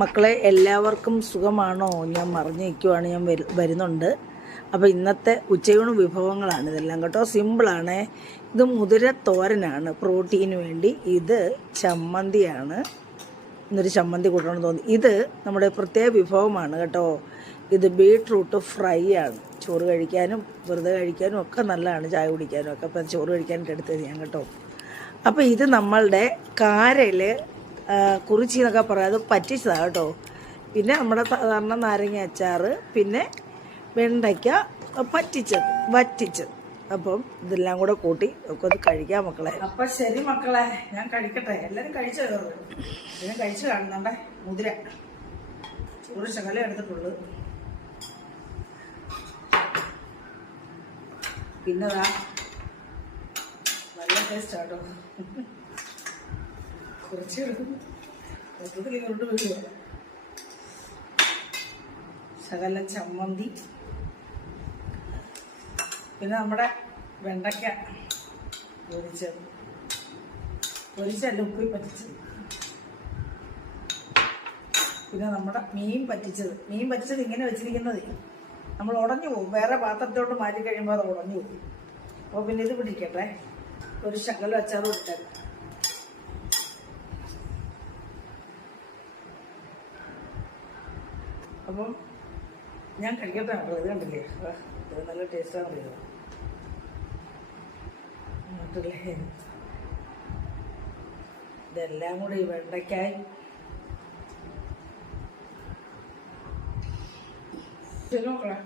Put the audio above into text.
മക്കളെ എല്ലാവർക്കും സുഖമാണോ? ഞാൻ മറിഞ്ഞു നിൽക്കുവാണ്, ഞാൻ വരുന്നുണ്ട്. അപ്പോൾ ഇന്നത്തെ ഉച്ചയൂണ് വിഭവങ്ങളാണ് ഇതെല്ലാം കേട്ടോ. സിമ്പിളാണ്. ഇത് മുതിര തോരനാണ് പ്രോട്ടീന് വേണ്ടി. ഇത് ചമ്മന്തിയാണ്. ഇന്നൊരു ചമ്മന്തി കൂട്ടണമെന്ന് തോന്നി. ഇത് നമ്മുടെ പ്രത്യേക വിഭവമാണ് കേട്ടോ. ഇത് ബീട്രൂട്ട് ഫ്രൈ ആണ്. ചോറ് കഴിക്കാനും വെറുതെ കഴിക്കാനും ഒക്കെ നല്ലതാണ്, ചായ കുടിക്കാനും ഒക്കെ. അപ്പം ചോറ് കഴിക്കാനായിട്ട് എടുത്തത് ഞാൻ കേട്ടോ. അപ്പോൾ ഇത് നമ്മളുടെ കാരയിൽ കുറിച്ചി എന്നൊക്കെ പറയാം, അത് പറ്റിച്ചതാണ് കേട്ടോ. പിന്നെ നമ്മുടെ സാധാരണ നാരങ്ങ അച്ചാർ, പിന്നെ വെണ്ടയ്ക്ക വറ്റിച്ചത്. അപ്പം ഇതെല്ലാം കൂടെ കൂട്ടി ഒക്കെ ഒന്ന് കഴിക്കാം മക്കളെ. അപ്പം ശരി മക്കളെ, ഞാൻ കഴിക്കട്ടെ. എല്ലാവരും കഴിച്ചു കയറും. ഇതിനെ കഴിച്ച് കാണുന്നുണ്ടേ. മുതിര ചോറ് ശകലം എടുത്തിട്ടുള്ളൂ. പിന്നെതാ നല്ല ടേസ്റ്റ് ആട്ടോ. കുറച്ച് മൊത്തത്തിൽ ഇങ്ങോട്ട് വീഴുക. ശകല ചമ്മന്തി, പിന്നെ നമ്മുടെ വെണ്ടയ്ക്ക പൊരിച്ചല്ല ഉപ്പിൽ പറ്റിച്ചത്, പിന്നെ നമ്മുടെ മീൻ പറ്റിച്ചത് ഇങ്ങനെ വെച്ചിരിക്കുന്നത് നമ്മൾ ഉടഞ്ഞു പോകും. വേറെ പാത്രത്തോട്ട് മാറ്റി കഴിയുമ്പോൾ അത് ഉടഞ്ഞു പോകും. അപ്പോൾ പിന്നെ ഇത് പിടിക്കട്ടെ. ഒരു ശകലം അച്ചാറും ഇട്ടേക്കാം. അപ്പം ഞാൻ കഴിക്കട്ടെ. ഇത് കണ്ടില്ലേ, ഇത് നല്ല ടേസ്റ്റാണ് അറിയുന്നത്. ഇതെല്ലാം കൂടി ഈ വെണ്ടയ്ക്കായി നോക്കാം.